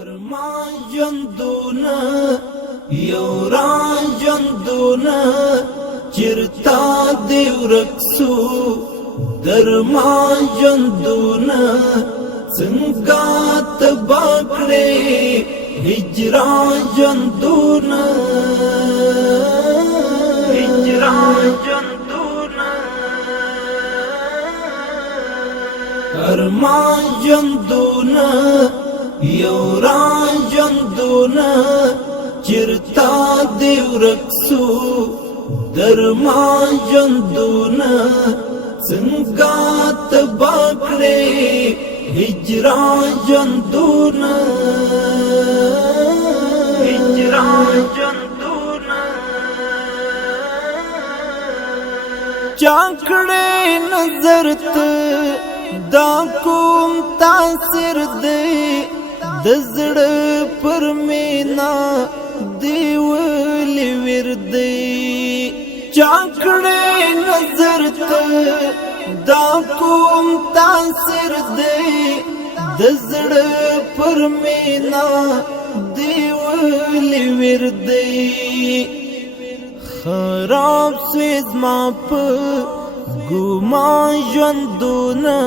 ارمان ژوندونه یو را ژوندونه چرتا دی ورک سو درمان ژوندونه څنګه تبا کړې هجران ژوندونه ارمان ژوندونه یو را ژوندونه چرتا دی ورک سو درمان ژوندونه څنګه تبا کړې هجران ژوندونه چاکړې نظر ته دا کوم تاثیر دی د زړه پر مینا دی ولې وردی چاکړې نظر ته دا کوم تاثیر دی د زړه پر مینا دی ولې وردی خراب سوید ما په ګمان ژوندونه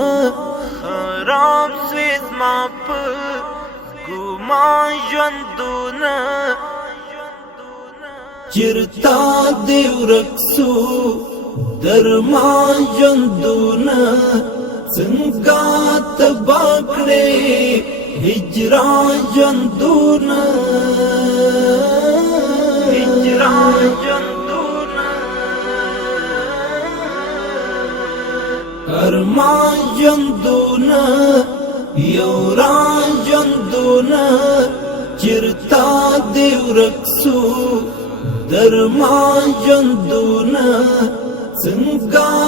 خراب سوید ما په ګمان ژوندونه چرتا دی ورک سو درمان ژوندونه څنګه تبا کړې هجران ژوندونه ارمان ژوندونه یو را ژوندونه چرتا دی ورک سو درمان ژوندونه څنګه